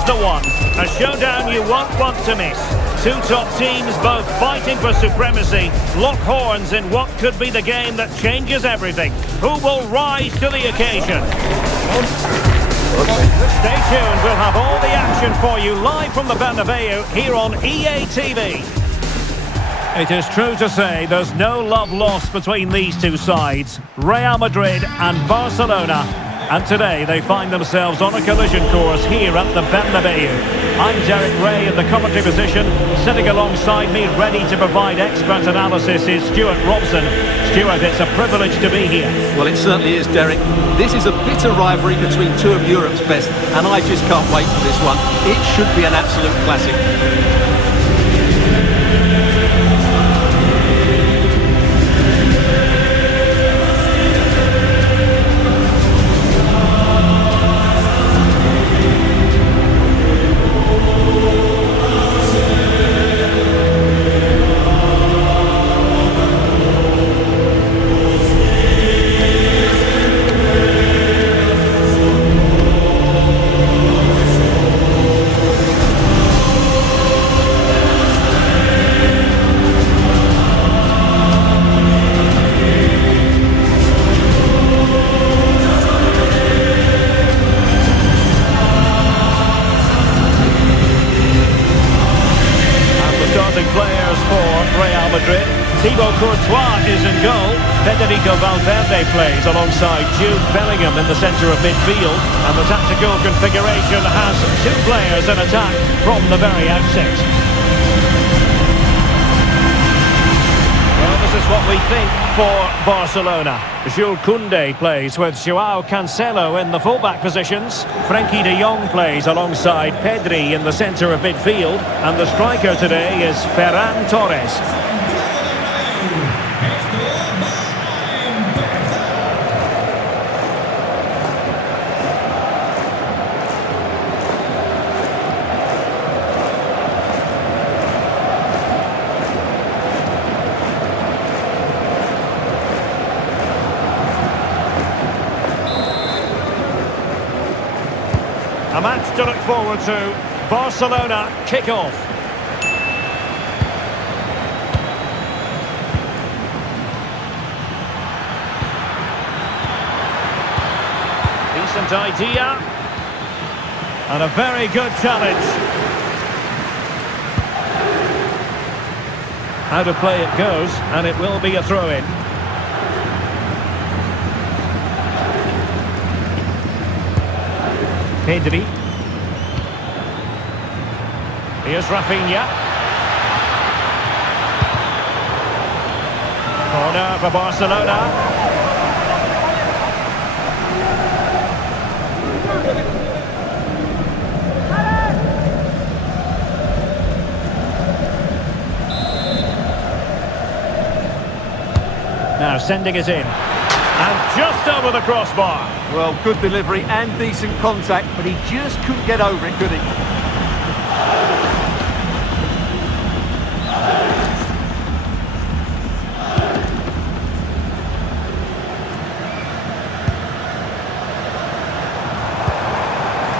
is the one. A showdown you won't want to miss. Two top teams both fighting for supremacy, lock horns in what could be the game that changes everything. Who will rise to the occasion? Stay tuned, we'll have all the action for you live from the Bernabeu here on EA TV. It is true to say there's no love lost between these two sides, Real Madrid and Barcelona. And today they find themselves on a collision course here at the Bernabeu. I'm Derek Ray in the commentary position. Sitting alongside me, ready to provide expert analysis, is Stuart Robson. Stuart, it's a privilege to be here. Well, it certainly is, Derek. This is a bitter rivalry between two of Europe's best, and I just can't wait for this one. It should be an absolute classic. Players for Real Madrid. Thibaut Courtois is in goal. Federico Valverde plays alongside Jude Bellingham in the centre of midfield. And the tactical configuration has two players in attack from the very outset. Well, this is what we think for Barcelona. Jules Koundé plays with Joao Cancelo in the fullback positions. Frenkie de Jong plays alongside Pedri in the centre of midfield. And the striker today is Ferran Torres. A match to look forward to. Barcelona kick-off. Decent idea. And a very good challenge. How to play it goes, and it will be a throw-in. Pedri. Here's Rafinha. Corner for Barcelona. Now sending it in. And just over the crossbar. Well, good delivery and decent contact, but he just couldn't get over it, could he?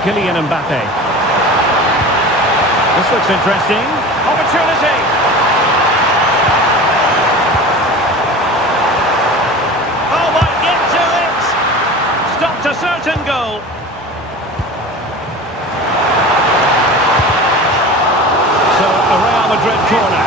Kylian Mbappe. This looks interesting. Opportunity! Oh, might get to it! Stopped a certain goal. So, a Real Madrid corner.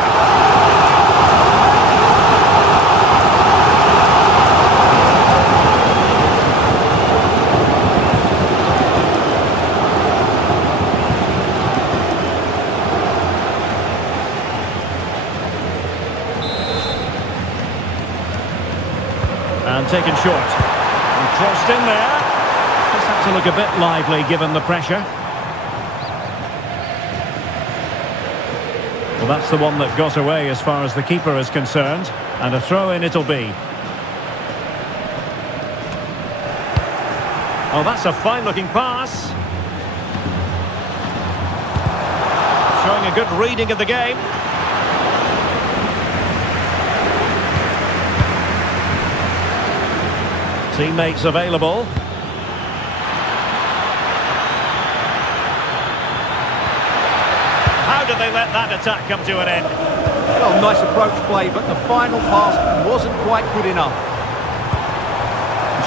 And taken short. And crossed in there. Just had to look a bit lively given the pressure. Well, that's the one that got away as far as the keeper is concerned. And a throw-in it'll be. Oh, that's a fine-looking pass. Showing a good reading of the game. Teammates available. did they let that attack come to an end? Well, nice approach play, but the final pass wasn't quite good enough.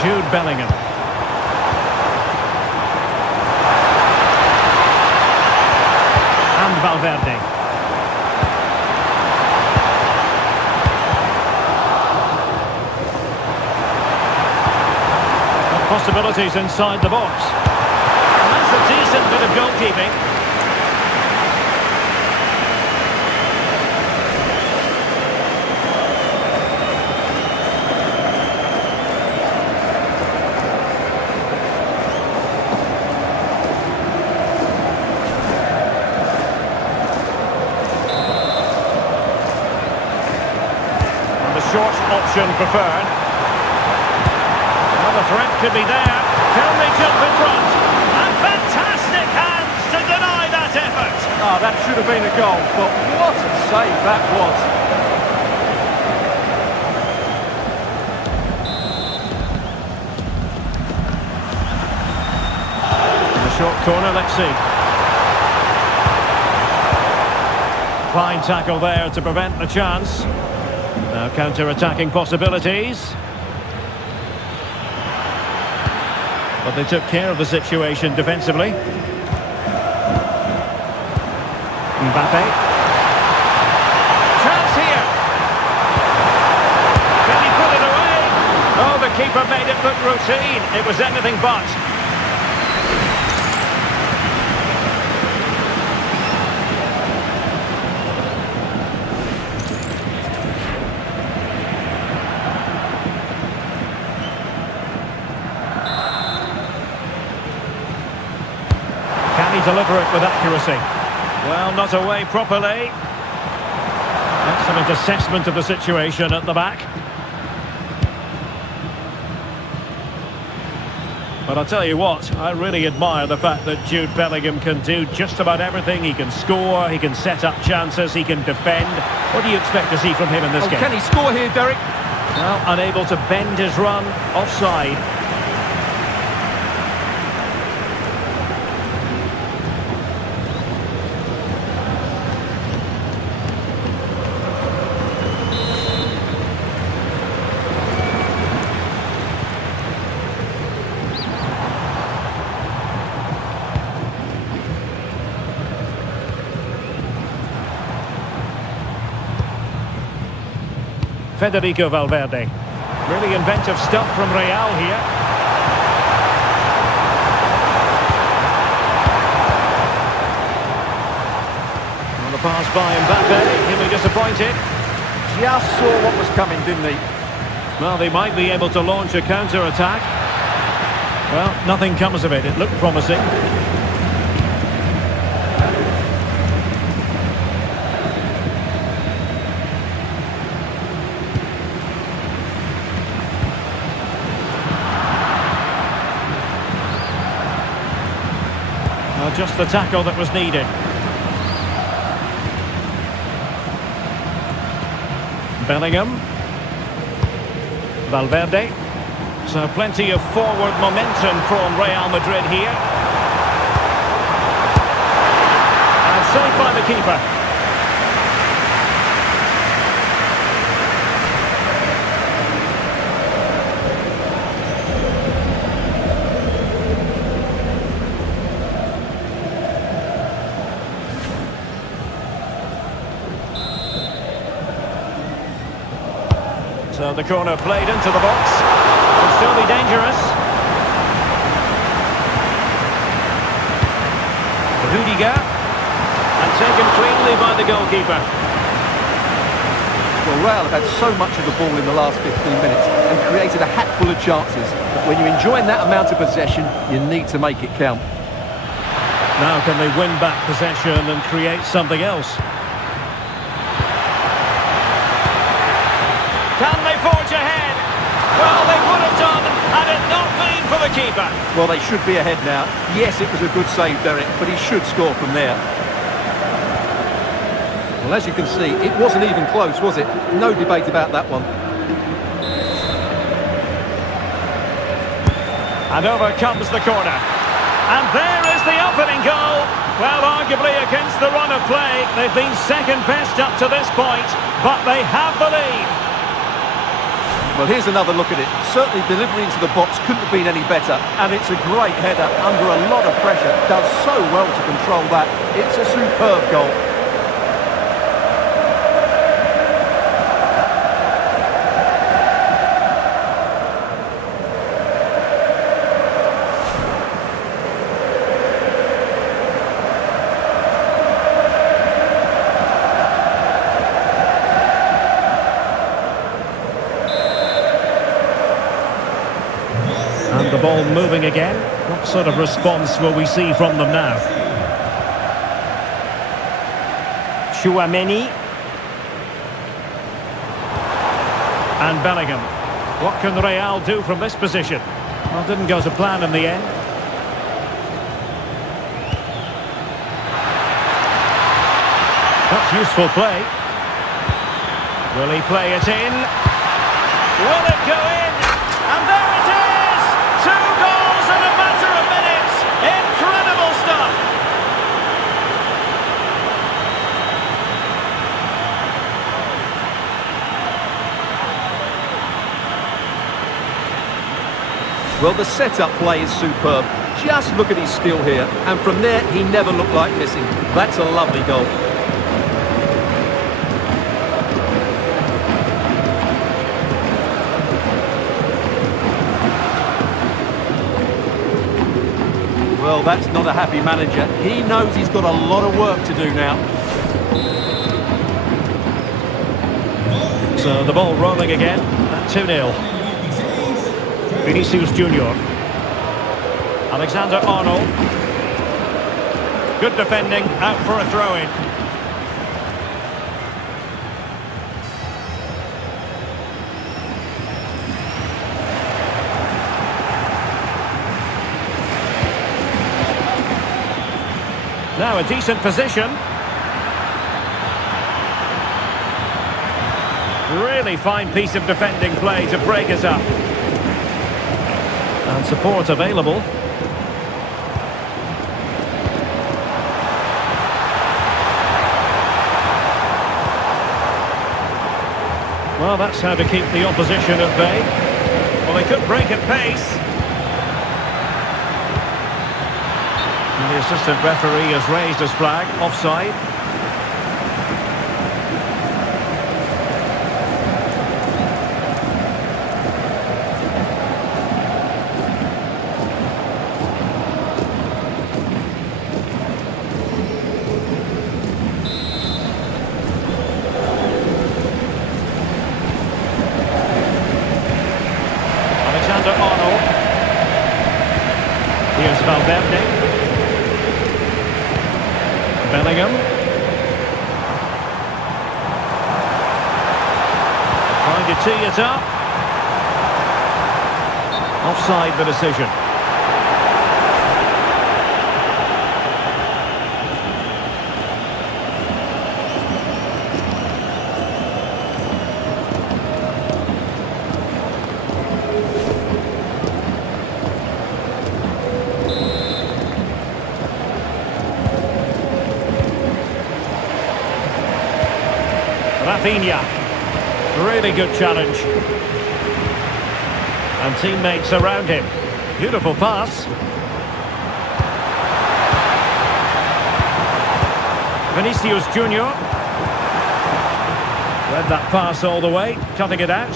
Jude Bellingham. And Valverde. Possibilities inside the box. And that's a decent bit of goalkeeping. And the short option preferred. The threat could be there. Can they jump in front? And fantastic hands to deny that effort. Ah, that should have been a goal, but what a save that was. In the short corner, let's see. Fine tackle there to prevent the chance. Now counter-attacking possibilities. But they took care of the situation defensively. Mbappe. Chance here. Can he put it away? Oh, the keeper made it look routine. It was anything but. Deliver it with accuracy. Well, not away properly. Excellent assessment of the situation at the back. But I'll tell you what, I really admire the fact that Jude Bellingham can do just about everything. He can score, he can set up chances, he can defend. What do you expect to see from him in this game? Can he score here, Derek? Well, unable to bend his run, offside. Federico Valverde. Really inventive stuff from Real here. On the pass by Mbappe, he'll be disappointed. Just saw what was coming, didn't he? Well, they might be able to launch a counter-attack. Well, nothing comes of it. It looked promising. Just the tackle that was needed. Bellingham. Valverde. So plenty of forward momentum from Real Madrid here. And saved by the keeper. So the corner played into the box. Could still be dangerous. Rudiger. And taken cleanly by the goalkeeper. Well, Real have had so much of the ball in the last 15 minutes and created a hatful of chances. But when you're enjoying that amount of possession, you need to make it count. Now can they win back possession and create something else? Can they forge ahead? Well, they would have done had it not been for the keeper. Well, they should be ahead now. Yes, it was a good save, Derek, but he should score from there. Well, as you can see, it wasn't even close, was it? No debate about that one. And over comes the corner. And there is the opening goal. Well, arguably against the run of play, They've been second best up to this point, but they have the lead. Well, here's another look at it. Certainly delivery into the box couldn't have been any better, and it's a great header under a lot of pressure. Does so well to control that. It's a superb goal. And the ball moving again. What sort of response will we see from them now? Chouameni. And Bellingham. What can Real do from this position? Well, didn't go to plan in the end. That's useful play. Will he play it in? Will it go in? And there it is! 2 goals in a matter of minutes! Incredible stuff! Well, the set-up play is superb. Just look at his skill here. And from there, he never looked like missing. That's a lovely goal. Well, that's not a happy manager. He knows he's got a lot of work to do now. So the ball rolling again at 2-0. Vinicius Junior. Alexander-Arnold. Good defending, out for a throw-in. Now a decent position. Really fine piece of defending play to break us up. And support available. Well, that's how to keep the opposition at bay. Well, they could break at pace. And the assistant referee has raised his flag, offside. Alexander-Arnold. Here's Valverde. Bellingham. Trying to tee it up. Offside the decision. Rafinha, really good challenge. And teammates around him. Beautiful pass. Vinicius Junior. Read that pass all the way, cutting it out.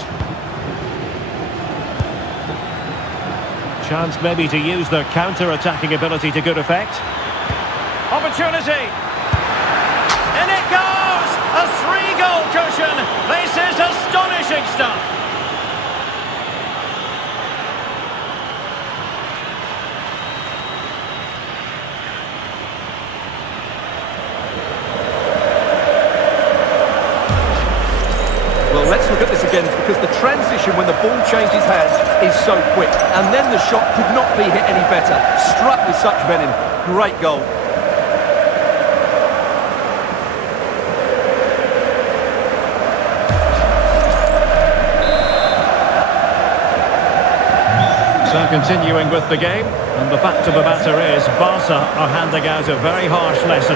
Chance maybe to use their counter-attacking ability to good effect. Opportunity! In it goes! A 3-goal cushion! This is astonishing stuff! Well, let's look at this again, because the transition when the ball changes hands is so quick. And then the shot could not be hit any better. Struck with such venom. Great goal. So continuing with the game, and the fact of the matter is Barca are handing out a very harsh lesson.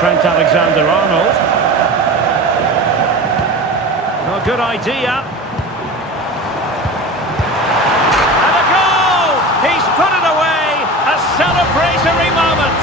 Trent Alexander-Arnold. Oh, good idea. And a goal! He's put it away! A celebratory moment!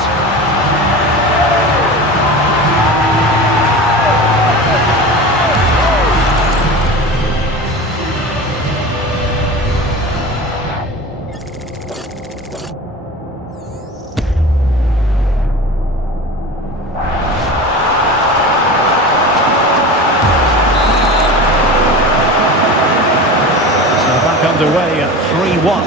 Underway at 3-1.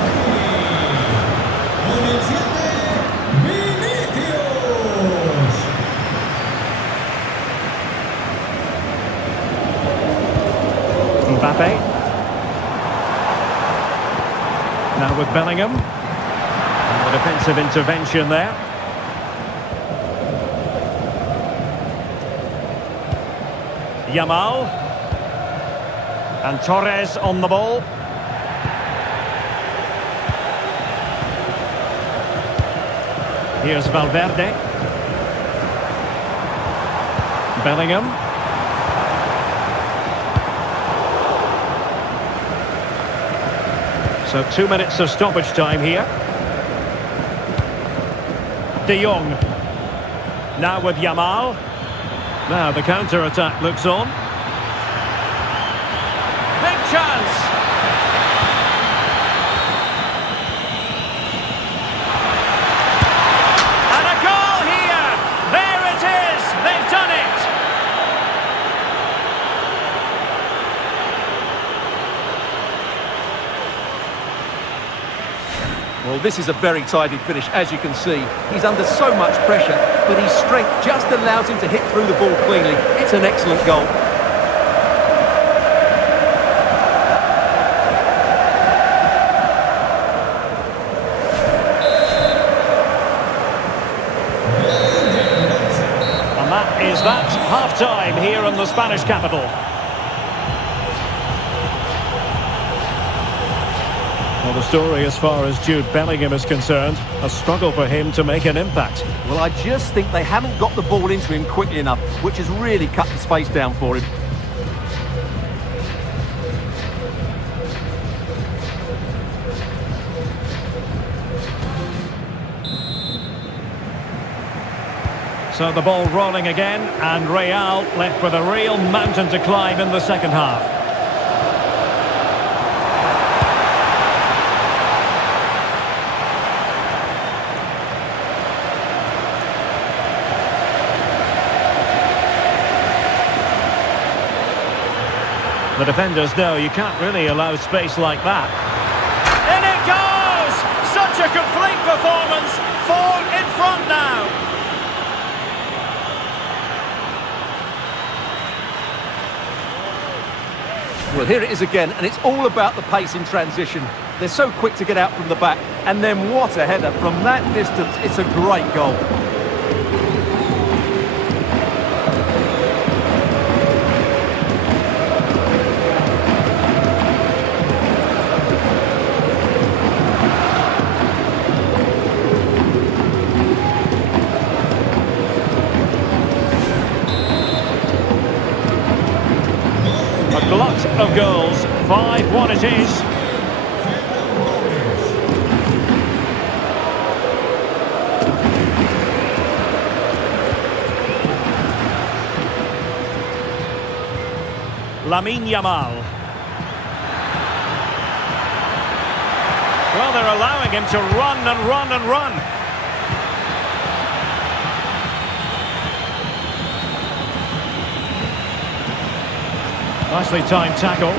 Mbappe. Now with Bellingham. And the defensive intervention there. Yamal. And Torres on the ball. Here's Valverde. Bellingham. So 2 minutes of stoppage time here. De Jong. Now with Yamal. Now the counter-attack looks on. Big chance! Well, this is a very tidy finish, as you can see. He's under so much pressure, but his strength just allows him to hit through the ball cleanly. It's an excellent goal. And that is that half-time here in the Spanish capital. Well, the story as far as Jude Bellingham is concerned, a struggle for him to make an impact. Well, I just think they haven't got the ball into him quickly enough, which has really cut the space down for him. So the ball rolling again, and Real left with a real mountain to climb in the second half. The defenders know you can't really allow space like that. In it goes! Such a complete performance. 4 in front now. Well, here it is again, and it's all about the pace in transition. They're so quick to get out from the back, and then what a header from that distance. It's a great goal. A glut of goals. 5-1 it is. Lamine Yamal. Well, they're allowing him to run and run and run. Nicely timed tackle.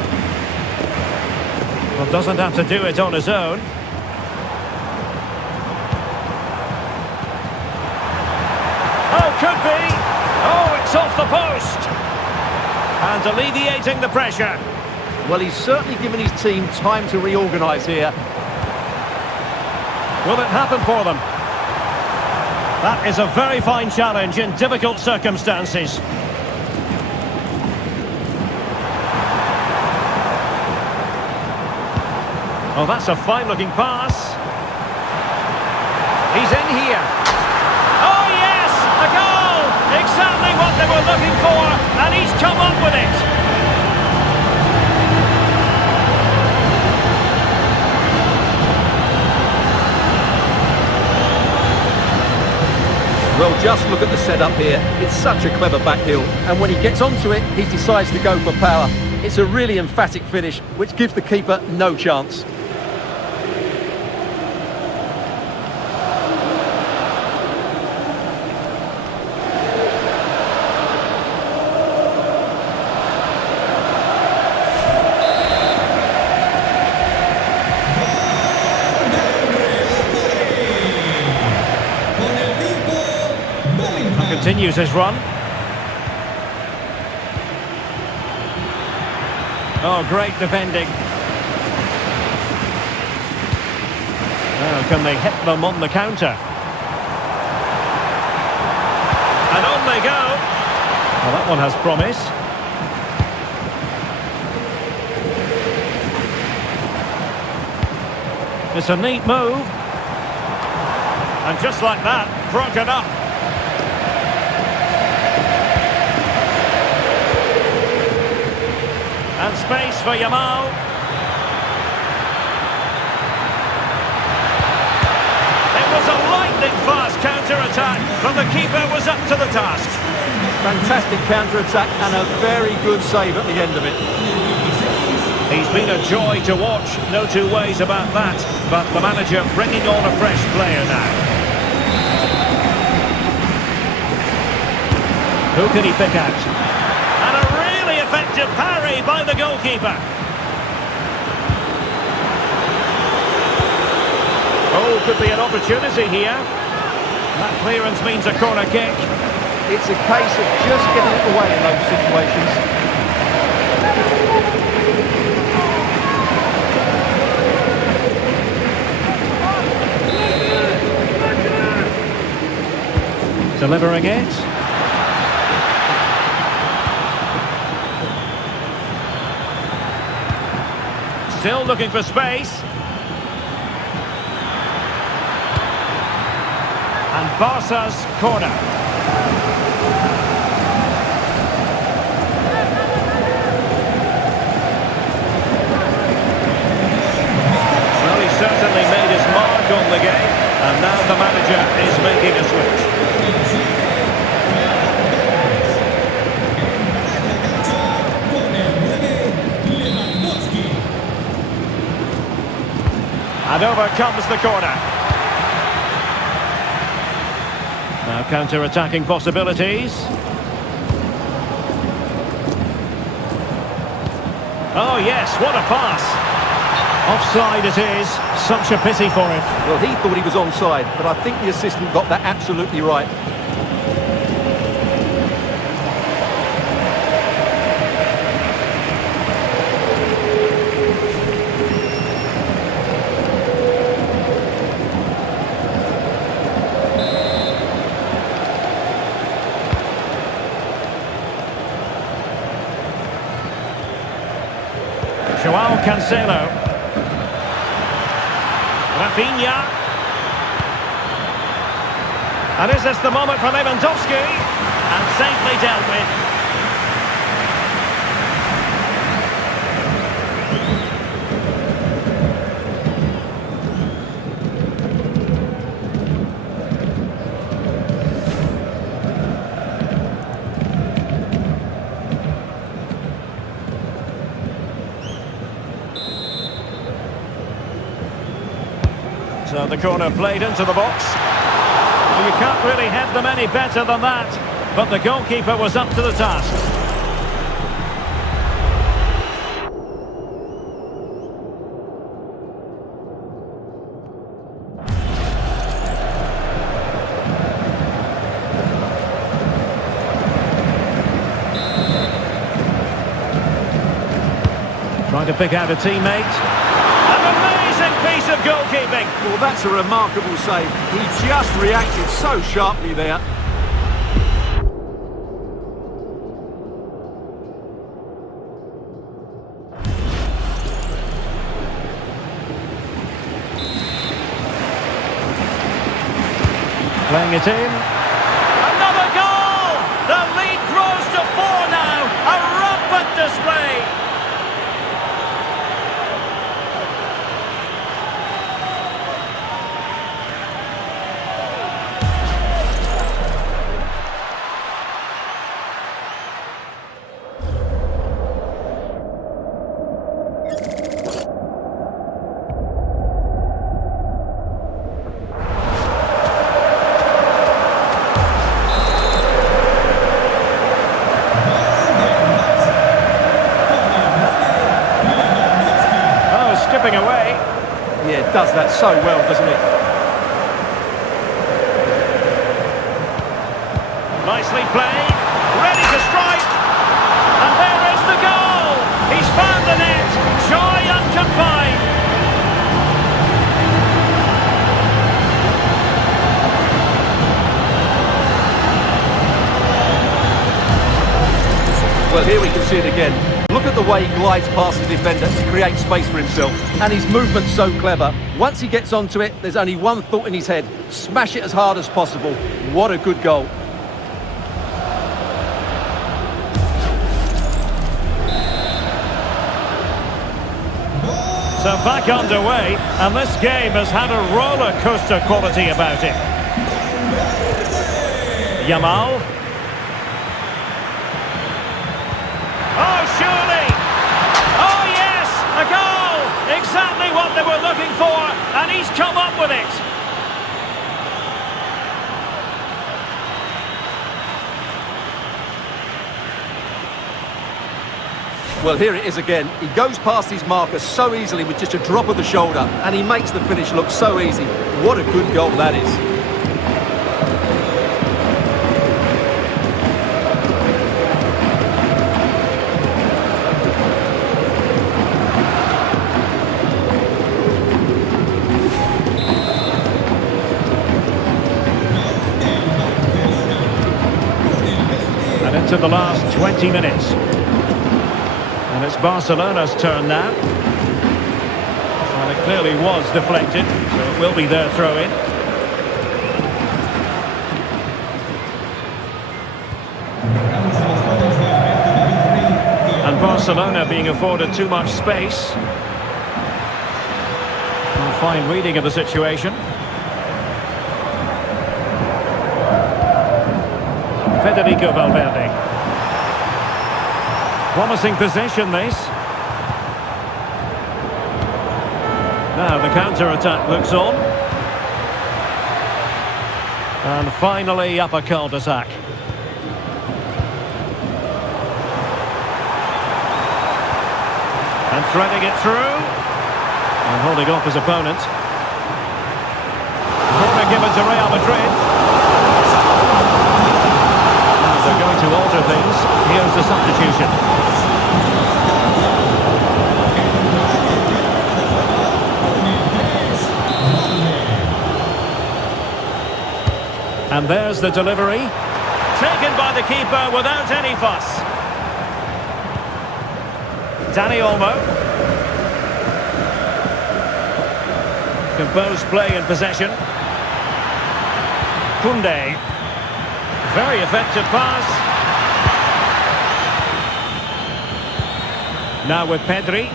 Well, doesn't have to do it on his own. Oh, could be. Oh, it's off the post. And alleviating the pressure. Well, he's certainly given his team time to reorganise here. Will it happen for them? That is a very fine challenge in difficult circumstances. Oh, that's a fine-looking pass. He's in here. Oh, yes! A goal! they were looking for, and he's come up with it. Well, just look at the setup here. It's such a clever backheel, and when he gets onto it, he decides to go for power. It's a really emphatic finish, which gives the keeper no chance. Continues his run. Oh, great defending. Now, can they hit them on the counter? And on they go. Well, that one has promise. It's a neat move. And just like that, broken up. And space for Yamal. It was a lightning-fast counter-attack, but the keeper was up to the task. Fantastic counter-attack and a very good save at the end of it. He's been a joy to watch, no two ways about that. But the manager bringing on a fresh player now. Who can he pick out? And a really effective parry by the goalkeeper. Oh, could be an opportunity here. That clearance means a corner kick. It's a case of just getting it away in those situations. Delivering it. Still looking for space. And Barca's corner. Well, he certainly made his mark on the game, and now the manager is making a switch. And over comes the corner. Now counter-attacking possibilities. Oh yes, what a pass. Offside it is. Such a pity for him. Well, he thought he was onside, but I think the assistant got that absolutely right. Joao Cancelo. Rafinha. And is this the moment for Lewandowski? And safely dealt with. So the corner played into the box. Well, you can't really head them any better than that. But the goalkeeper was up to the task. Trying to pick out a teammate. Piece of goalkeeping. Well, that's a remarkable save. He just reacted so sharply there. Playing it in. Another goal! The lead Does that so well, doesn't he? Nicely played, ready to strike, and there is the goal! He's found the net, joy unconfined! Well, here we can see it again. Look at the way he glides past the defender to create space for himself. And his movement's so clever. Once he gets onto it, there's only one thought in his head. Smash it as hard as possible. What a good goal. So back underway, and this game has had a roller coaster quality about it. Yamal. Oh, surely! Oh, yes! A goal! Exactly what they were looking for, and he's come up with it. Well, here it is again. He goes past his marker so easily with just a drop of the shoulder, and he makes the finish look so easy. What a good goal that is. And into the last 20 minutes. And it's Barcelona's turn now. Well, it clearly was deflected, so it will be their throw-in. And Barcelona being afforded too much space. A fine reading of the situation. Federico Valverde. Promising possession, this. Now the counter-attack looks on. And finally up a cul-de-sac. And threading it through. And holding off his opponent. Corner given to Real Madrid. They're going to alter things. Here's the substitution. And there's the delivery. Taken by the keeper without any fuss. Dani Olmo. Composed play in possession. Koundé. Very effective pass. Now with Pedri.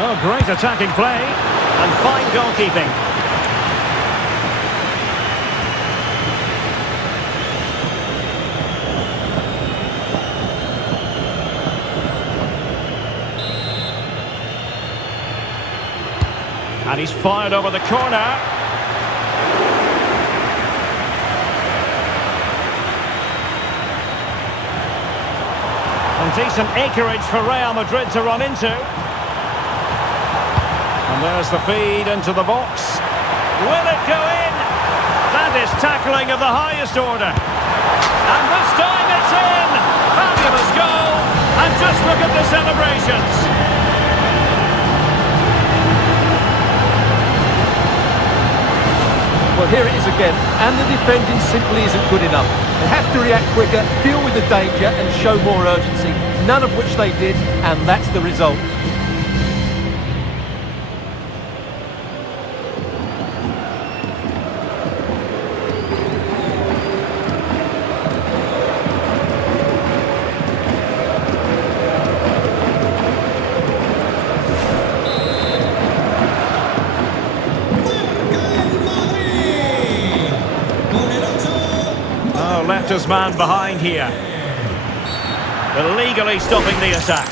Oh, great attacking play. And fine goalkeeping. And he's fired over the corner. And decent acreage for Real Madrid to run into. And there's the feed into the box. Will it go in? That is tackling of the highest order. And this time it's in! Fabulous goal! And just look at the celebrations. Well, here it is again, and the defending simply isn't good enough. They have to react quicker, deal with the danger and show more urgency, none of which they did, and that's the result. Left his man behind here. Illegally stopping the attack.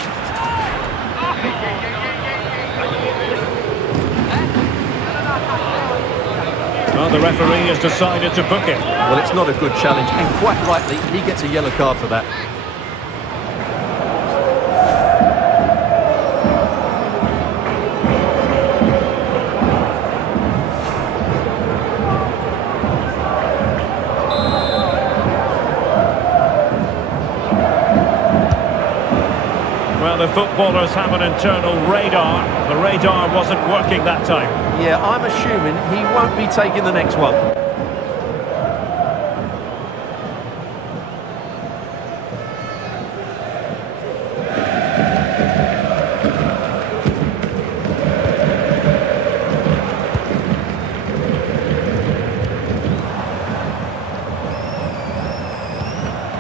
Well, the referee has decided to book it. Well, it's not a good challenge, and quite rightly, he gets a yellow card for that. the footballers have an internal radar. The radar wasn't working that time. Yeah, I'm assuming he won't be taking the next one.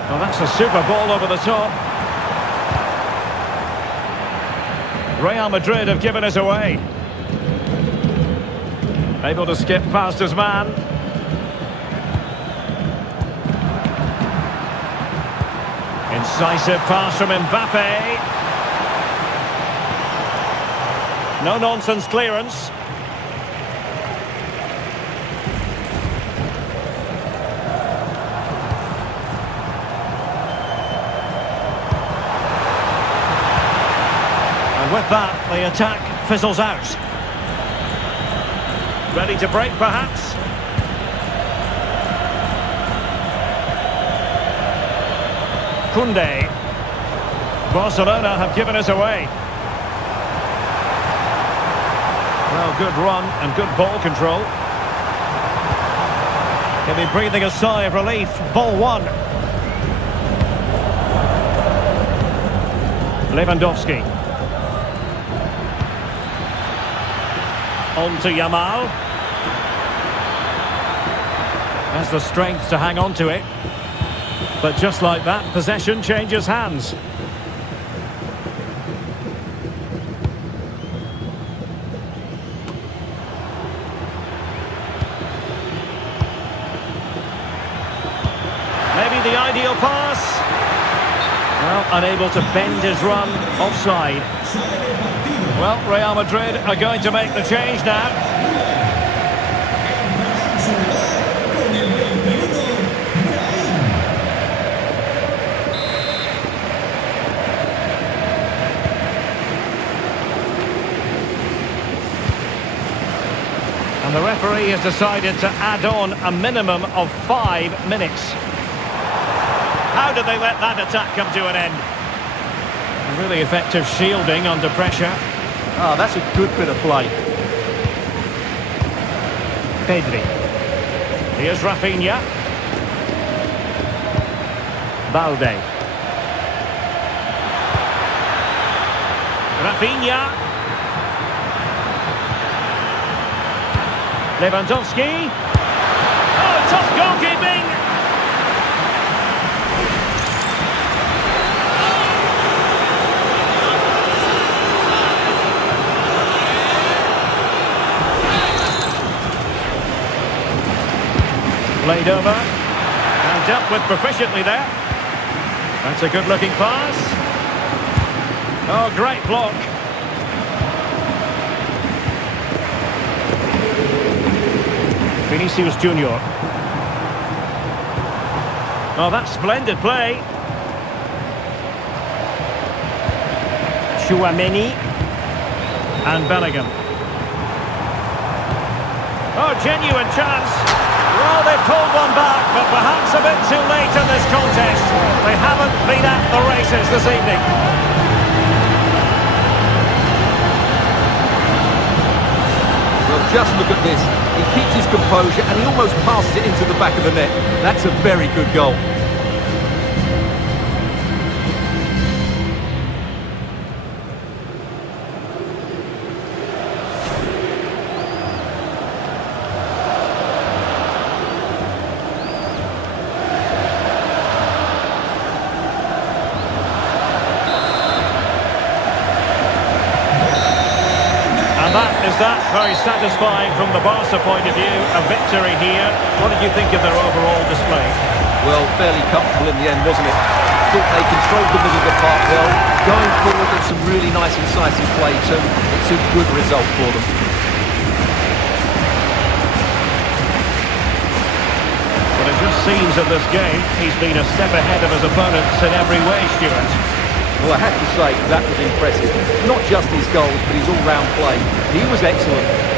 Well, that's a super ball over the top. Real Madrid have given us away. Able to skip past his man. Incisive pass from Mbappe. No-nonsense clearance. With that, the attack fizzles out. Ready to break, perhaps? Koundé. Barcelona have given us away. Well, good run and good ball control. He'll be breathing a sigh of relief. Ball one. Lewandowski. On to Yamal. Has the strength to hang on to it. But just like that, possession changes hands. Maybe the ideal pass. Well, unable to bend his run. Offside. Well, Real Madrid are going to make the change now. And the referee has decided to add on a minimum of 5 minutes. How did they let that attack come to an end? Really effective shielding under pressure. Ah, that's a good bit of play. Pedri. Here's Rafinha. Balde. Rafinha. Lewandowski. Oh, tough goalkeeping. Played over and dealt with proficiently there. That's a good-looking pass. Oh, great block. Vinicius Junior. Oh, that's splendid play. Chouameni and Bellingham. Oh, genuine chance. Well, they've pulled one back, but perhaps a bit too late in this contest. They haven't been at the races this evening. Well, just look at this. He keeps his composure and he almost passes it into the back of the net. That's a very good goal. That very satisfying from the Barca point of view, a victory here. What did you think of their overall display? Well, fairly comfortable in the end, wasn't it? Thought they controlled the middle of the park well. Going forward with some really nice incisive play too. It's a good result for them. But it just seems in this game he's been a step ahead of his opponents in every way, Stuart. Well, I have to say, that was impressive. Not just his goals, but his all-round play. He was excellent.